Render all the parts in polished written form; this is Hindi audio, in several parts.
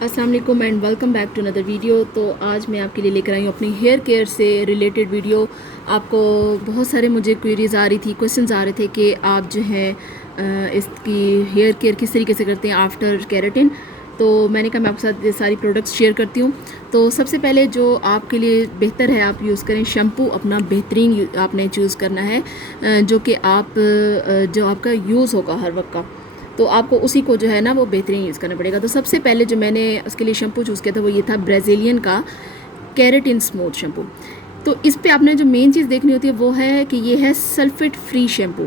अस्सलाम वालेकुम and welcome back to another video. तो आज मैं आपके लिए लेकर आई हूँ अपनी हेयर केयर से रिलेटेड वीडियो। आपको बहुत सारे मुझे क्वेरीज आ रही थी, क्वेश्चंस आ रहे थे कि आप जो है इसकी हेयर केयर किस तरीके से करते हैं आफ्टर केराटिन। तो मैंने कहा मैं आपके साथ ये सारी प्रोडक्ट्स शेयर करती हूँ। तो सबसे पहले जो आपके लिए बेहतर है आप यूज़ करें शैम्पू, अपना बेहतरीन आपने चूज़ करना है जो कि जो आपका यूज़ होगा हर वक्त का, तो आपको उसी को जो है ना वो बेहतरीन यूज़ करना पड़ेगा। तो सबसे पहले जो मैंने उसके लिए शैम्पू चूज़ किया था वो ये था ब्राज़ीलियन का केराटिन स्मूथ शैम्पू। तो इस पे आपने जो मेन चीज़ देखनी होती है वो है कि ये है सल्फेट फ्री शैम्पू।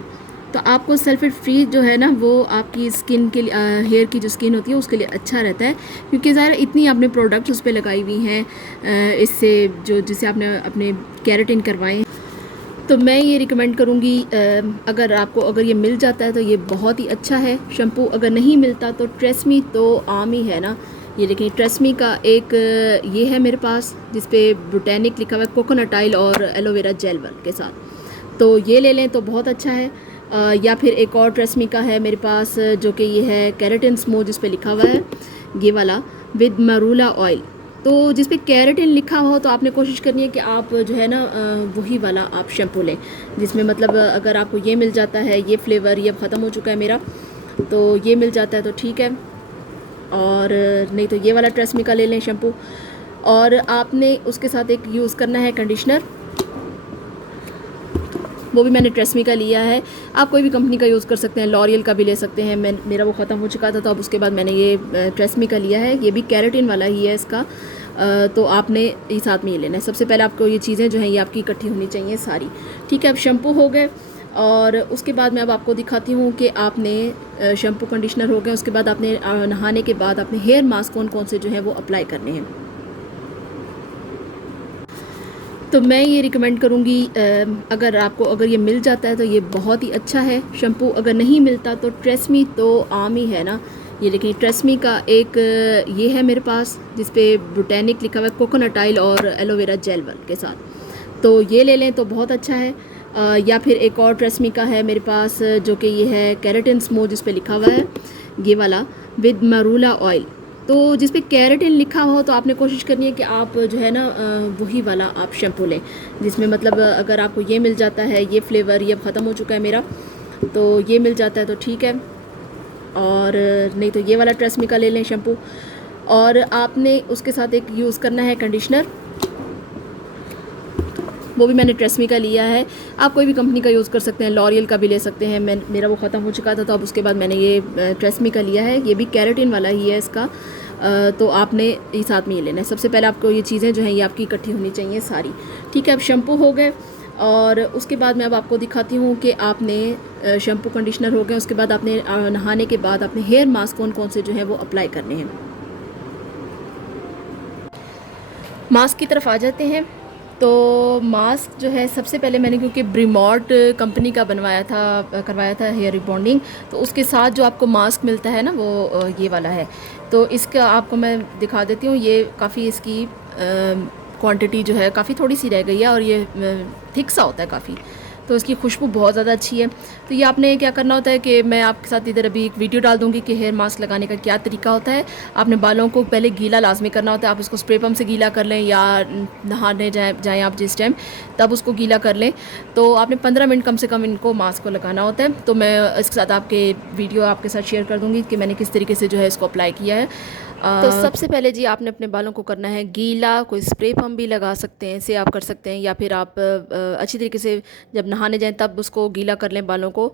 तो आपको सल्फेट फ्री जो है ना वो आपकी स्किन के लिए, हेयर की जो स्किन होती है उसके लिए अच्छा रहता है, क्योंकि ज़ाहिर इतनी आपने प्रोडक्ट्स उस पर लगाई हुई हैं इससे जिसे आपने अपने केराटिन करवाएं। तो मैं ये रिकमेंड करूँगी अगर ये मिल जाता है तो ये बहुत ही अच्छा है शैम्पू। अगर नहीं मिलता तो ट्रेस्मी तो आम ही है ना। ये देखिए ट्रेस्मी का एक ये है मेरे पास जिस पे बोटेनिक लिखा हुआ है, कोकोनट ऑयल और एलोवेरा जेल के साथ। तो ये ले लें तो बहुत अच्छा है। या फिर एक और ट्रेस्मी का है मेरे पास जो कि ये है केराटिन स्मूथ जिस पे लिखा हुआ है ये वाला विद मरूला ऑयल। तो जिस पे केराटिन लिखा हो तो आपने कोशिश करनी है कि आप जो है ना वही वाला आप शैम्पू लें जिसमें मतलब अगर आपको ये मिल जाता है, ये फ्लेवर ये अब ख़त्म हो चुका है मेरा, तो ये मिल जाता है तो ठीक है, और नहीं तो ये वाला ट्रेस्मी का ले लें शैम्पू। और आपने उसके साथ एक यूज़ करना है कंडीशनर, वो भी मैंने ट्रेस्मी का लिया है। आप कोई भी कंपनी का यूज़ कर सकते हैं, लॉरियल का भी ले सकते हैं। मेरा वो ख़त्म हो चुका था तो अब उसके बाद मैंने ये ट्रेस्मी का लिया है, ये भी केराटिन वाला ही है इसका। तो आपने ये साथ में ये लेना है। सबसे पहले आपको ये चीज़ें जो हैं ये आपकी इकट्ठी होनी चाहिए सारी, ठीक है। अब शैम्पू हो गए और उसके बाद मैं अब आपको दिखाती हूँ कि आपने शैम्पू कंडीशनर हो गए, उसके बाद आपने नहाने के बाद अपने हेयर मास्क कौन कौन से जो हैं वो अप्लाई करने हैं। तो मैं ये रिकमेंड करूँगी अगर ये मिल जाता है तो ये बहुत ही अच्छा है शैम्पू। अगर नहीं मिलता तो ट्रेस्मी तो आम ही है ना। ये देखिए ट्रेस्मी का एक ये है मेरे पास जिस पे बोटेनिक लिखा हुआ है, कोकोनट ऑयल और एलोवेरा जेल के साथ। तो ये ले लें तो बहुत अच्छा है। या फिर एक और ट्रेस्मी का है मेरे पास जो कि ये है केराटिन स्मूथ जिस पे लिखा हुआ है ये वाला विद मरूला ऑयल। तो जिस पे केराटिन लिखा हो तो आपने कोशिश करनी है कि आप जो है ना वही वाला आप शैम्पू लें जिसमें मतलब अगर आपको ये मिल जाता है, ये फ्लेवर ये अब ख़त्म हो चुका है मेरा, तो ये मिल जाता है तो ठीक है, और नहीं तो ये वाला ट्रेस्मी का ले लें शैम्पू। और आपने उसके साथ एक यूज़ करना है कंडीशनर, वो भी मैंने ट्रेस्मी का लिया है। आप कोई भी कंपनी का यूज़ कर सकते हैं, लॉरियल का भी ले सकते हैं। मेरा वो ख़त्म हो चुका था तो अब उसके बाद मैंने ये ट्रेस्मी का लिया है, ये भी केराटिन वाला ही है इसका। तो आपने ये साथ में ये लेना है। सबसे पहले आपको ये चीज़ें जो हैं ये आपकी इकट्ठी होनी चाहिए सारी, ठीक है। अब शैम्पू हो गए और उसके बाद मैं अब आपको दिखाती हूँ कि आपने शैम्पू कंडीशनर हो गए, उसके बाद आपने नहाने के बाद अपने हेयर मास्क कौन कौन से जो हैं वो अप्लाई करने हैं। मास्क की तरफ आ जाते हैं। तो मास्क जो है सबसे पहले मैंने, क्योंकि ब्रिमॉर्ट कंपनी का करवाया था हेयर रिबॉन्डिंग, तो उसके साथ जो आपको मास्क मिलता है ना वो ये वाला है। तो इसका आपको मैं दिखा देती हूँ, ये काफ़ी इसकी क्वांटिटी जो है काफ़ी थोड़ी सी रह गई है और ये थिक सा होता है काफ़ी, तो इसकी खुशबू बहुत ज़्यादा अच्छी है। तो ये आपने क्या करना होता है कि मैं आपके साथ इधर अभी एक वीडियो डाल दूँगी कि हेयर मास्क लगाने का क्या तरीका होता है। आपने बालों को पहले गीला लाजमी करना होता है, आप इसको स्प्रे पम्प से गीला कर लें या नहाने जाएँ आप जिस टाइम, तब उसको गीला कर लें। तो आपने 15 मिनट कम से कम इनको मास्क को लगाना होता है। तो मैं इसके साथ आपके वीडियो आपके साथ शेयर कर दूँगी कि मैंने किस तरीके से जो है इसको अप्लाई किया है। तो सबसे पहले जी आपने अपने बालों को करना है गीला। कोई स्प्रे पम्प भी लगा सकते हैं, इसे आप कर सकते हैं, या फिर आप अच्छी तरीके से जब नहाने जाएं तब उसको गीला कर लें बालों को।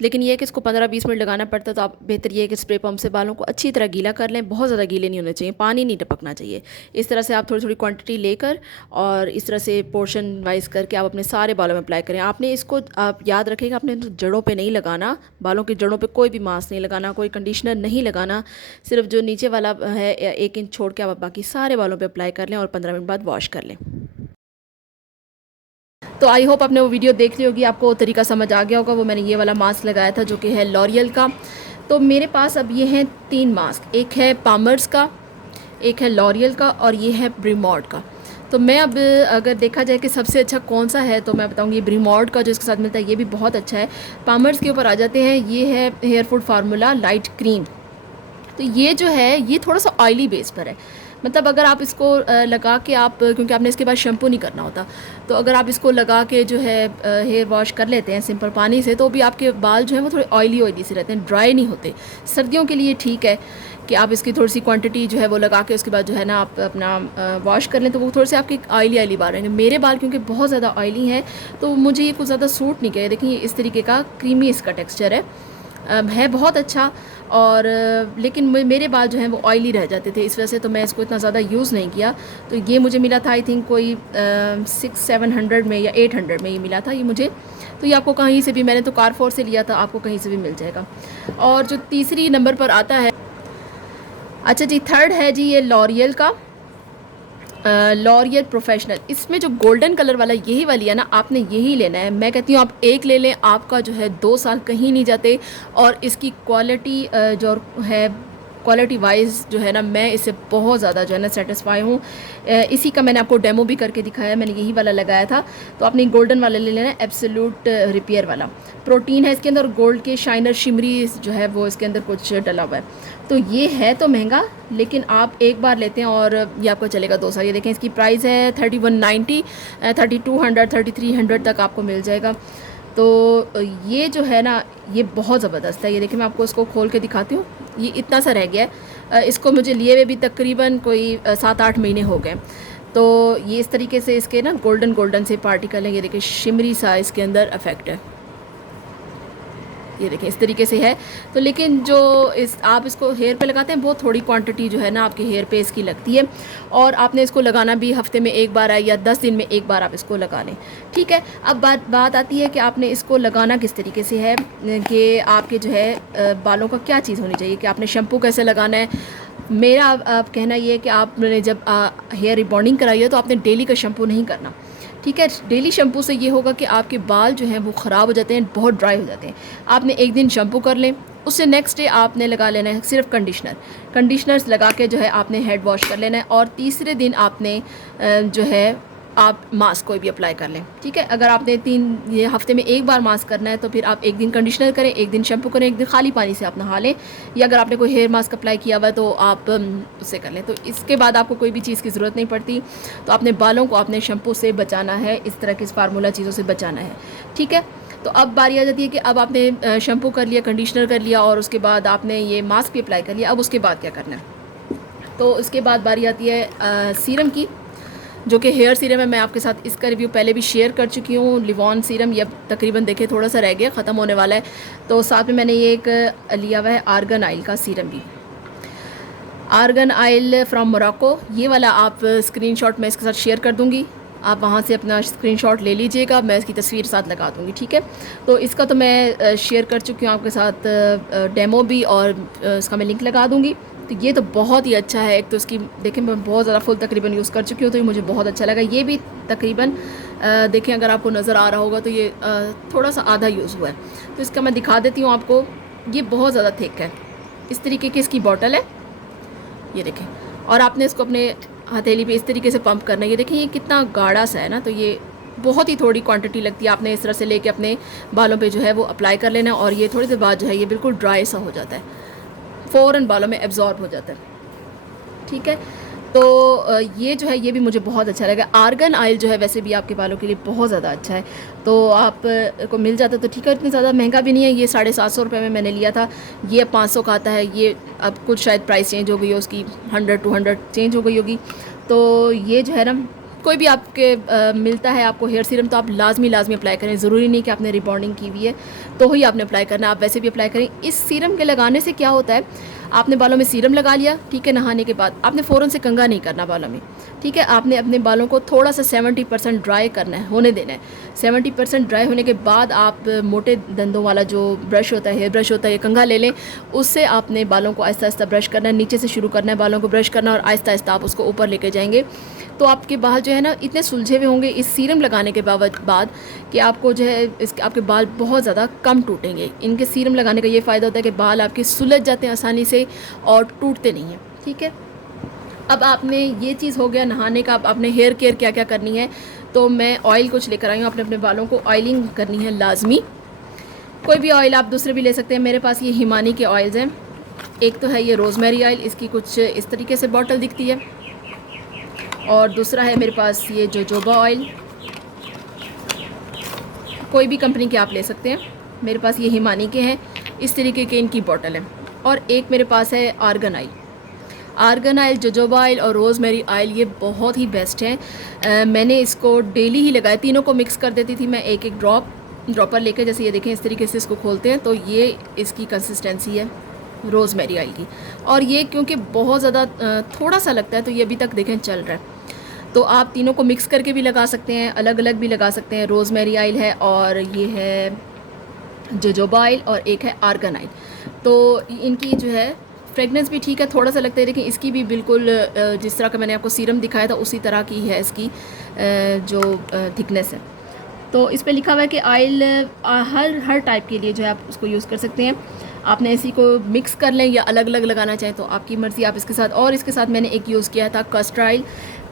लेकिन ये है कि इसको 15-20 मिनट लगाना पड़ता है, तो आप बेहतर ये है कि स्प्रे पम्प से बालों को अच्छी तरह गीला कर लें। बहुत ज़्यादा गीले नहीं होने चाहिए, पानी नहीं टपकना चाहिए। इस तरह से आप थोड़ी थोड़ी क्वान्टिटी लेकर और इस तरह से पोर्शन वाइज करके आप अपने सारे बालों में अप्लाई करें। आपने इसको आप याद रखेंगे, आपने जड़ों पर नहीं लगाना, बालों की जड़ों पर कोई भी मास्क नहीं लगाना, कोई कंडीशनर नहीं लगाना। सिर्फ जो नीचे वाला है 1 इंच छोड़ के आप बाकी सारे बालों पे अप्लाई कर लें और 15 मिनट बाद वॉश कर लें। तो आई होप आपने वो वीडियो देख ली होगी, आपको तरीका समझ आ गया होगा। वो मैंने ये वाला मास्क लगाया था जो कि है लॉरियल का। तो मेरे पास अब ये हैं 3 मास्क, एक है पामर्स का, एक है लॉरियल का और ये है ब्रिमॉर्ट का। तो मैं अब अगर देखा जाए कि सबसे अच्छा कौन सा है तो मैं बताऊंगी ब्रिमॉर्ट का जो इसके साथ मिलता है ये भी बहुत अच्छा है। पामर्स के ऊपर आ जाते हैं, ये है hair food formula light cream. तो ये जो है ये थोड़ा सा ऑयली बेस पर है, मतलब अगर आप इसको लगा के आप, क्योंकि आपने इसके बाद शैम्पू नहीं करना होता, तो अगर आप इसको लगा के जो है हेयर वॉश कर लेते हैं सिंपल पानी से, तो भी आपके बाल जो है वो थोड़े ऑयली से रहते हैं, ड्राई नहीं होते। सर्दियों के लिए ठीक है कि आप इसकी थोड़ी सी क्वांटिटी जो है वो लगा के उसके बाद जो है ना आप अपना वॉश कर लें, तो वो थोड़े से आपके ऑयली बाल रहेंगे। मेरे बाल क्योंकि बहुत ज़्यादा ऑयली हैं तो मुझे ये कुछ ज़्यादा सूट नहीं किया। देखिए इस तरीके का क्रीमी इसका टेक्स्चर है बहुत अच्छा, और लेकिन मेरे बाल जो हैं वो ऑयली रह जाते थे, इस वजह से तो मैं इसको इतना ज़्यादा यूज़ नहीं किया। तो ये मुझे मिला था आई थिंक कोई 600-700 में या 800 में ये मिला था ये मुझे। तो ये आपको कहीं से भी, मैंने तो कारफोर से लिया था, आपको कहीं से भी मिल जाएगा। और जो तीसरी नंबर पर आता है, अच्छा जी थर्ड है जी ये लॉरियल का लॉरियल प्रोफेशनल। इसमें जो गोल्डन कलर वाला यही वाली है ना, आपने यही लेना है। मैं कहती हूँ आप एक ले लें, आपका जो है 2 साल कहीं नहीं जाते। और इसकी क्वालिटी जो है, क्वालिटी वाइज जो है ना, मैं इससे बहुत ज़्यादा जो है ना सेटिस्फाई हूँ। इसी का मैंने आपको डेमो भी करके दिखाया, मैंने यही वाला लगाया था। तो आपने गोल्डन वाला ले लेना है, एब्सोल्यूट रिपेयर वाला। प्रोटीन है इसके अंदर, गोल्ड के शाइनर शिमरी जो है वो इसके अंदर कुछ डला हुआ है। तो ये है तो महंगा, लेकिन आप एक बार लेते हैं और ये आपको चलेगा 2 साल। ये देखें इसकी प्राइस है 3190, 3200, 3300 तक आपको मिल जाएगा। तो ये जो है ना ये बहुत ज़बरदस्त है। ये देखिए मैं आपको इसको खोल के दिखाती हूँ, ये इतना सा रह गया है। इसको मुझे लिए हुए भी तकरीबन कोई 7-8 महीने हो गए। तो ये इस तरीके से इसके ना गोल्डन से पार्टिकल हैं। ये देखिए शिमरी सा इसके अंदर इफेक्ट है, ये देखें इस तरीके से है। तो लेकिन जो आप इसको हेयर पे लगाते हैं बहुत थोड़ी क्वांटिटी जो है ना आपके हेयर पे इसकी लगती है, और आपने इसको लगाना भी हफ्ते में एक बार है या 10 दिन में एक बार आप इसको लगा लें, ठीक है। अब बात आती है कि आपने इसको लगाना किस तरीके से है, कि आपके जो है बालों का क्या चीज़ होनी चाहिए, कि आपने शैम्पू कैसे लगाना है। मेरा अब कहना ये है कि आपने जब हेयर रिबॉन्डिंग कराई है तो आपने डेली का शैम्पू नहीं करना, ठीक है। डेली शैम्पू से ये होगा कि आपके बाल जो हैं वो ख़राब हो जाते हैं, बहुत ड्राई हो जाते हैं। आपने एक दिन शैम्पू कर लें, उससे नेक्स्ट डे आपने लगा लेना है सिर्फ कंडीशनर्स लगा के जो है आपने हेड वॉश कर लेना है, और तीसरे दिन आपने जो है आप मास्क कोई भी अप्लाई कर लें, ठीक है। अगर आपने ये हफ्ते में एक बार मास्क करना है तो फिर आप एक दिन कंडीशनर करें, एक दिन शैम्पू करें, एक दिन खाली पानी से आप नहा लें, या अगर आपने कोई हेयर मास्क अप्लाई किया हुआ है तो आप उससे कर लें। तो इसके बाद आपको कोई भी चीज़ की ज़रूरत नहीं पड़ती। तो अपने बालों को आपने शैम्पू से बचाना है, इस तरह की फार्मूला चीज़ों से बचाना है, ठीक है। तो अब बारी आ जाती है कि अब आपने शैम्पू कर लिया, कंडीशनर कर लिया, और उसके बाद आपने ये मास्क भी अप्लाई कर लिया। अब उसके बाद क्या करना है, तो उसके बाद बारी आती है सीरम की, जो कि हेयर सीरम है। मैं आपके साथ इसका रिव्यू पहले भी शेयर कर चुकी हूँ। लिवॉन सीरम, ये तकरीबन देखे थोड़ा सा रह गया, ख़त्म होने वाला है। तो साथ में मैंने ये एक लिया हुआ है आर्गन ऑयल का सीरम भी, आर्गन ऑयल फ्रॉम मोरक्को। ये वाला आप स्क्रीनशॉट मैं इसके साथ शेयर कर दूँगी, आप वहाँ से अपना स्क्रीनशॉट ले लीजिएगा, मैं इसकी तस्वीर साथ लगा दूँगी, ठीक है। तो इसका तो मैं शेयर कर चुकी हूँ आपके साथ डेमो भी, और इसका मैं लिंक लगा दूँगी। तो ये तो बहुत ही अच्छा है। एक तो इसकी देखें मैं बहुत ज़्यादा फुल तकरीबन यूज़ कर चुकी हूँ, तो ये मुझे बहुत अच्छा लगा। ये भी तकरीबन देखें अगर आपको नज़र आ रहा होगा तो ये थोड़ा सा आधा यूज़ हुआ है। तो इसका मैं दिखा देती हूँ आपको, ये बहुत ज़्यादा थिक है। इस तरीके की इसकी बॉटल है, ये देखें, और आपने इसको अपने हथेली पे इस तरीके से पंप करना है। ये देखें ये कितना गाढ़ा सा है ना, तो ये बहुत ही थोड़ी क्वांटिटी लगती है। आपने इस तरह से लेके अपने बालों पे जो है वो अप्लाई कर लेना, और ये थोड़ी देर बाद जो है ये बिल्कुल ड्राई सा हो जाता है, फ़ौरन बालों में एब्जॉर्ब हो जाता है, ठीक है। तो ये जो है ये भी मुझे बहुत अच्छा लगा। आर्गन ऑयल जो है वैसे भी आपके बालों के लिए बहुत ज़्यादा अच्छा है, तो आप को मिल जाता तो ठीक है। इतनी ज़्यादा महंगा भी नहीं है, ये 750 रुपये में मैंने लिया था। ये अब 500 का आता है। ये अब कुछ शायद प्राइस चेंज हो गई हो उसकी, 100-200 चेंज हो गई होगी। तो ये जो है ना, कोई भी आपके मिलता है आपको हेयर सीरम, तो आप लाजमी अप्लाई करें। ज़रूरी नहीं कि आपने रिबॉन्डिंग की हुई है तो ही आपने अप्लाई करना, आप वैसे भी अप्लाई करें। इस सीरम के लगाने से क्या होता है, आपने बालों में सीरम लगा लिया, ठीक है, नहाने के बाद आपने फ़ौरन से कंघा नहीं करना बालों में, ठीक है। आपने अपने बालों को थोड़ा सा 70% ड्राई करना है, होने देना है। 70% ड्राई होने के बाद आप मोटे दंदों वाला जो ब्रश होता है, हेयर ब्रश होता है, ये कंघा ले लें, उससे आपने बालों को आहिस्ता आहिस्ता ब्रश करना है, नीचे से शुरू करना है बालों को ब्रश करना, और आहिस्ता आहिस्ता आप उसको ऊपर लेके जाएंगे। तो आपके बाल जो है ना इतने सुलझे हुए होंगे इस सीरम लगाने के बाद कि आपको जो है इसके आपके बाल बहुत ज़्यादा कम टूटेंगे। इनके सीरम लगाने का ये फ़ायदा होता है कि बाल आपके सुलझ जाते हैं आसानी से और टूटते नहीं हैं, ठीक है। अब आपने ये चीज़ हो गया नहाने का। अब आपने हेयर केयर क्या क्या करनी है, तो मैं ऑयल कुछ लेकर आई हूँ। अपने बालों को ऑयलिंग करनी है लाजमी। कोई भी ऑयल आप दूसरे भी ले सकते हैं, मेरे पास ये हिमानी के ऑयल्स हैं, एक तो है ये रोज़मेरी ऑयल, इसकी कुछ इस तरीके से बॉटल दिखती है, और दूसरा है मेरे पास ये जोजोबा ऑयल, कोई भी कंपनी के आप ले सकते हैं। मेरे पास ये हिमानी के हैं, इस तरीके के इनकी बॉटल है। और एक मेरे पास है argan oil. Argan oil, jojoba oil और रोज़मेरी ऑयल ये बहुत ही बेस्ट हैं। मैंने इसको डेली ही लगाया, तीनों को मिक्स कर देती थी मैं एक एक ड्रॉपर लेकर। जैसे ये देखें, इस तरीके से इसको खोलते हैं तो ये इसकी कंसिस्टेंसी है रोज़मेरी ऑयल की। और ये क्योंकि बहुत ज़्यादा थोड़ा सा लगता है तो ये अभी तक देखें चल रहा है। तो आप तीनों को मिक्स करके भी लगा सकते हैं, अलग अलग भी लगा सकते हैं। रोज़मेरी ऑयल है और ये है जोजोबा ऑयल और एक है आर्गन ऑयल। तो इनकी जो है फ्रेगनेंस भी ठीक है, थोड़ा सा लगता है। लेकिन इसकी भी बिल्कुल जिस तरह का मैंने आपको सीरम दिखाया था उसी तरह की है इसकी जो थिकनेस है। तो इस पे लिखा हुआ है कि ऑयल हर टाइप के लिए जो है आप उसको यूज़ कर सकते हैं। आपने इसी को मिक्स कर लें या अलग अलग लगाना चाहें तो आपकी मर्ज़ी। आप इसके साथ, और इसके साथ मैंने एक यूज़ किया था कस्टर ऑयल।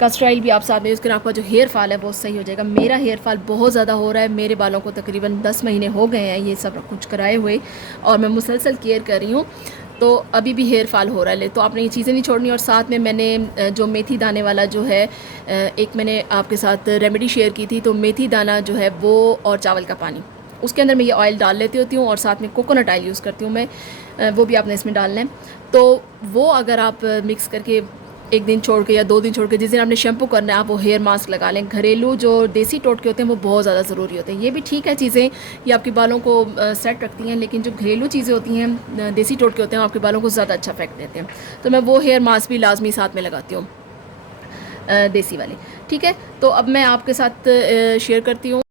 कस्टर ऑयल भी आप साथ में यूज़ करें, आपका जो हेयर फॉल है वो सही हो जाएगा। मेरा हेयर फॉल बहुत ज़्यादा हो रहा है, मेरे बालों को तकरीबन 10 महीने हो गए हैं ये सब कुछ कराए हुए, और मैं मुसलसल केयर कर रही हूँ, तो अभी भी हेयर फॉल हो रहा है। तो आपने ये चीज़ें नहीं छोड़नी। और साथ में मैंने जो मेथी दाने वाला जो है, एक मैंने आपके साथ रेमेडी शेयर की थी, तो मेथी दाना जो है वो और चावल का पानी, उसके अंदर मैं ये ऑयल डाल लेती होती हूँ, और साथ में कोकोनट ऑयल यूज़ करती हूँ मैं, वो भी आपने इसमें डालना है। तो वो अगर आप मिक्स करके एक दिन छोड़ के या 2 दिन छोड़ के, जिस दिन आपने शैम्पू करना है, आप वो हेयर मास्क लगा लें। घरेलू जो देसी टोटके होते हैं वो बहुत ज़्यादा ज़रूरी होते हैं। ये भी ठीक है चीज़ें, ये आपके बालों को सेट रखती हैं, लेकिन जो घरेलू चीज़ें होती हैं, देसी टोटके होते हैं, आपके बालों को ज़्यादा अच्छा इफेक्ट देते हैं। तो मैं वो हेयर मास्क भी लाजमी साथ में लगाती हूँ, देसी वाले। ठीक है, तो अब मैं आपके साथ शेयर करती हूँ।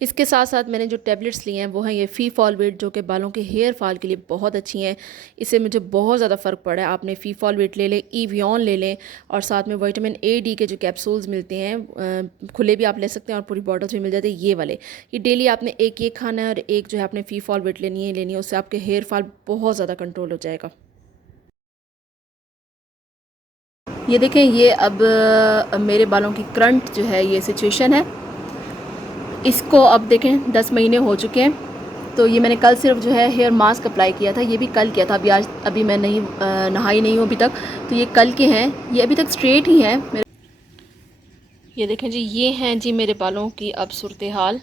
इसके साथ साथ मैंने जो टैबलेट्स लिए हैं वो हैं ये फ़ी फॉलवेट, जो कि बालों के हेयर फॉल के लिए बहुत अच्छी हैं। इससे मुझे बहुत ज़्यादा फ़र्क पड़ा है। आपने फ़ी फॉलवेट ले लें, ईवियन ले लें, और साथ में विटामिन ए डी के जो कैप्सूल्स मिलते हैं, खुले भी आप ले सकते हैं और पूरी बॉटल्स भी मिल जाते हैं ये वाले। ये डेली आपने एक ये खाना है, और एक जो है आपने फ़ी फॉलवेट लेनी है, उससे आपके हेयर फॉल बहुत ज़्यादा कंट्रोल हो जाएगा। ये देखें, ये अब मेरे बालों की करंट जो है ये सिचुएशन है। इसको अब देखें 10 महीने हो चुके हैं। तो ये मैंने कल सिर्फ जो है हेयर मास्क अप्लाई किया था, ये भी कल किया था। अभी मैं नहीं नहाई नहीं हूँ अभी तक, तो ये कल के हैं, ये अभी तक स्ट्रेट ही हैं मेरे। ये देखें जी, ये हैं जी मेरे बालों की अब सूरत हाल,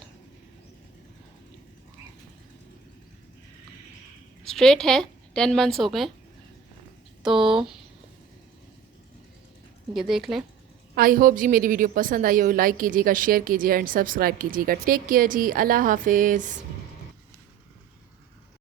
स्ट्रेट है। 10 मंथ्स हो गए, तो ये देख लें। आई होप जी मेरी वीडियो पसंद आई हो, लाइक कीजिएगा, शेयर कीजिएगा एंड सब्सक्राइब कीजिएगा। टेक केयर जी, अल्लाह हाफिज़।